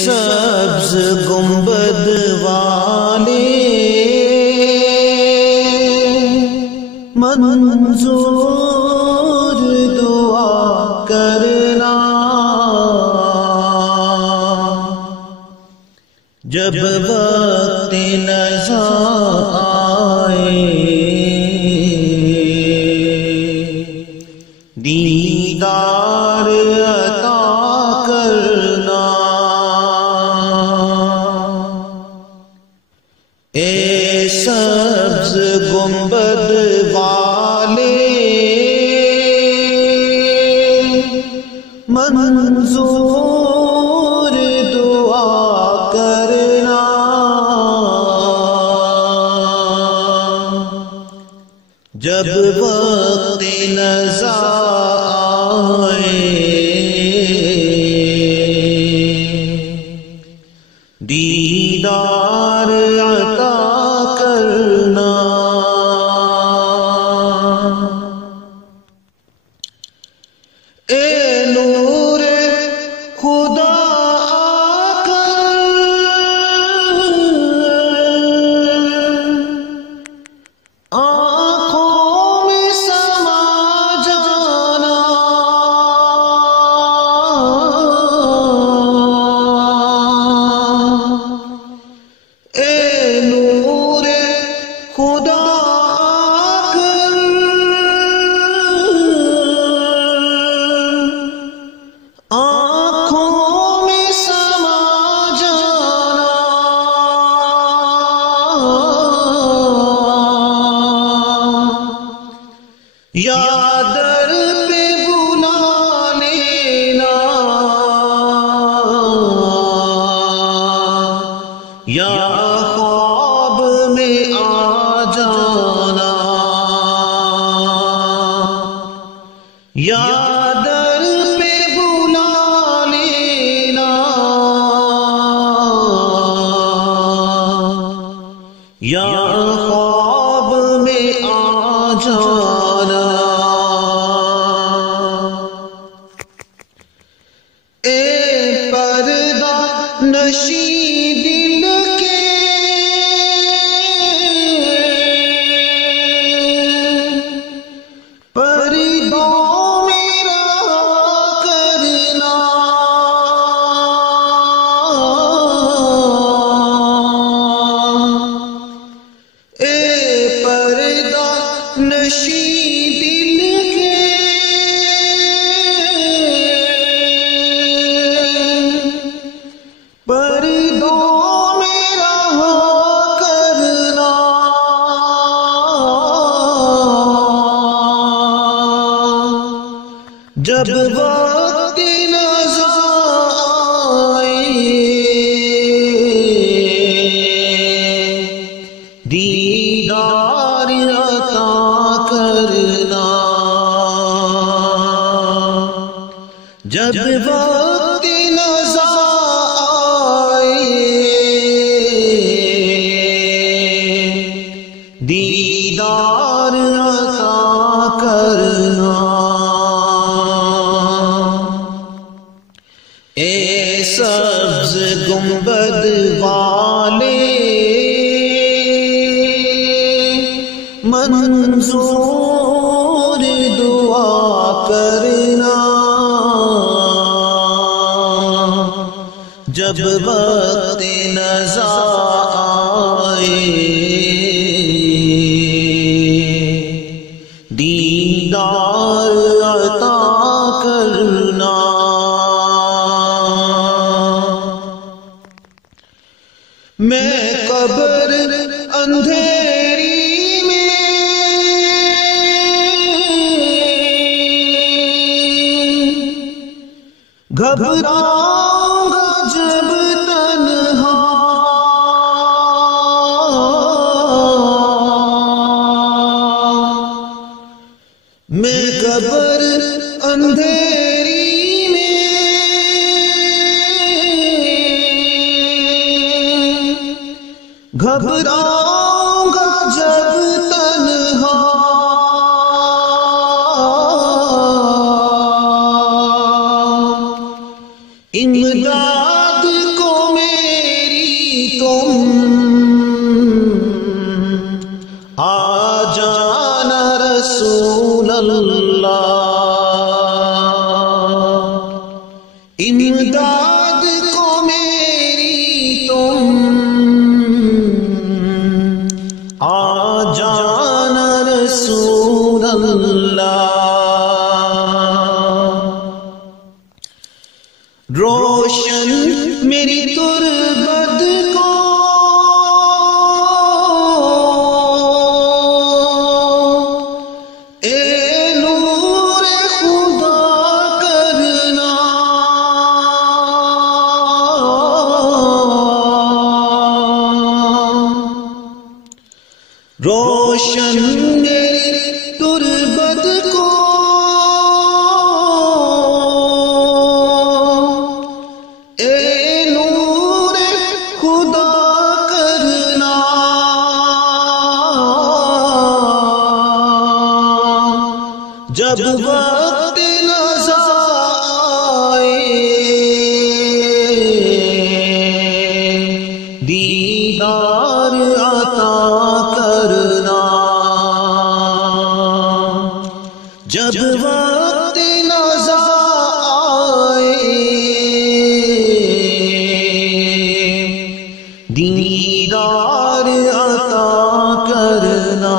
سبز گنبد والے منظور دعا کرنا، جب وقت نزا آئے دیدار عطا کرنا۔ اے سبز گنبد والے منظور دعا کرنا، جب وقت نزا آئے دیدار عطا کرنا۔ اے نور خدا آ کر آنکھوں میں سما جانا، اے نور خدا آ کر آنکھوں میں سما جانا، یا در پہ بلا لینا، یا خواب میں آ جانا، یا در پہ بلا لینا، یا خواب میں آ جانا۔ اے پردہ نشی دل کے پردوں میں رہا کرنا، اے پردہ نشی دل کے پردوں میں رہا کرنا، جب وقت نزا آئے دیدار عطا کرنا، جب وقت نزا آئے دیدار عطا کرنا۔ اے سبز گنبد والے منظور دعا کرنا، جب وقت نزا آئے دیدار عطا کرنا۔ میں قبر اندھیری میں گھبراؤں گا جب تنہا، میں قبر اندھیری میں گھبراؤں گا جب تنہا، امداد کو امداد کو میری تم آ جانا رسول اللہ، روشن میری تربت کو اے نور خدا کرنا، روشن میری تربت کو اے نور خدا کرنا، جب وقت نزا آئے دیدار عطا کرنا، جب وقت نزا آئے دیدار عطا کرنا،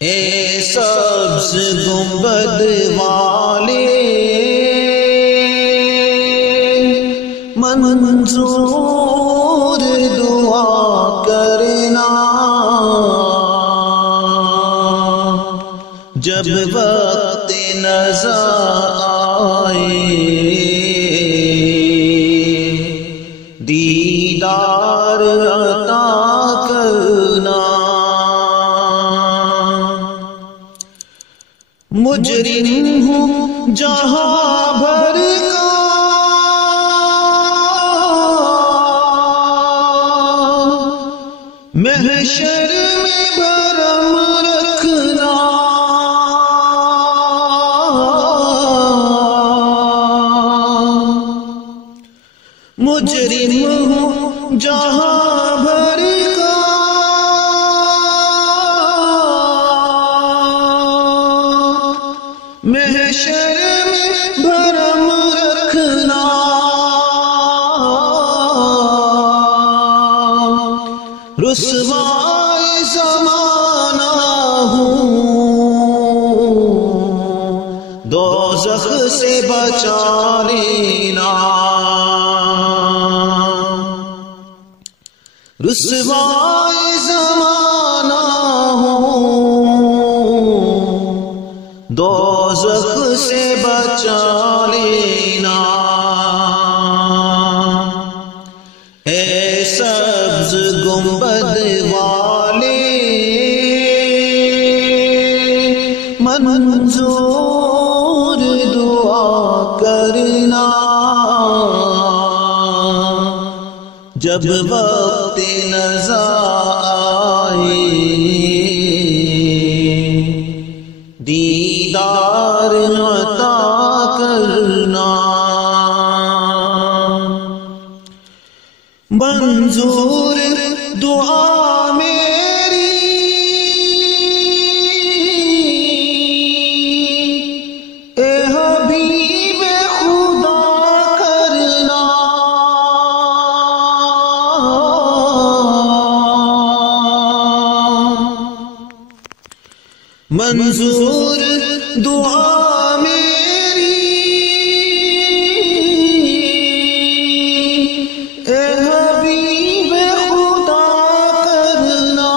اے سبز گنبد والے منظور دعا کرنا، جب وقت نزا آئے دیدار عطا کرنا، مجرم ہوں جہاں بھر کا محشر میں بھرم رکھنا، مجرم ہوں جہاں بھر کا محشر میں بھرم رکھنا، رسوائے زمانہ ہوں دوزخ سے بچا لینا، رسوائے زمانہ ہوں دوزخ سے بچا لینا، اے سبز گنبد والے منظور دعا کرنا، جب وقت نزا آئے دیدار عطا کرنا، منظور دعا میری اے حبیب خدا کرنا، منظور دعا میری اے حبیب خدا کرنا،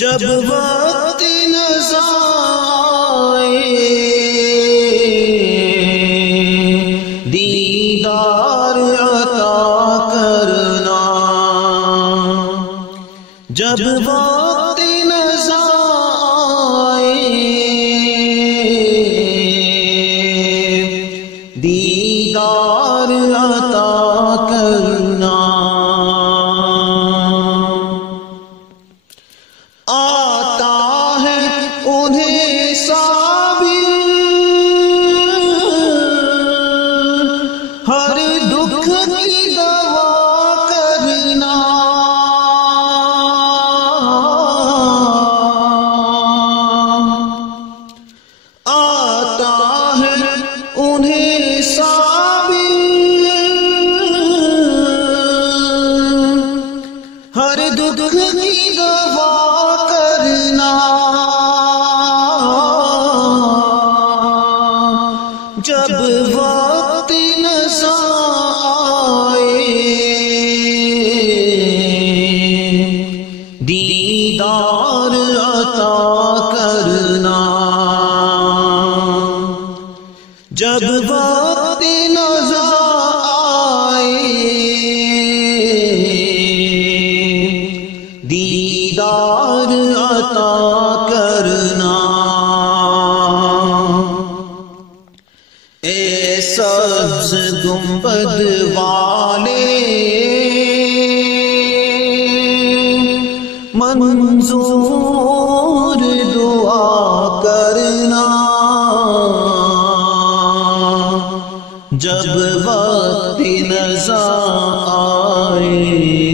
جب وقت نزا آئے دیدار عطا کرنا، جب وقت نزا آئے دیدار عطا کرنا، آتا ہے انہیں صابر ہر دکھ کی دوا کرنا، دوا کرنا جب وقت نزا آئے، دیدار عطا کرنا جب وقت نزا آئے، دیدار عطا کرنا۔ اے سبز گنبد والے منظور دعا کرنا جب وقت نزا آئے۔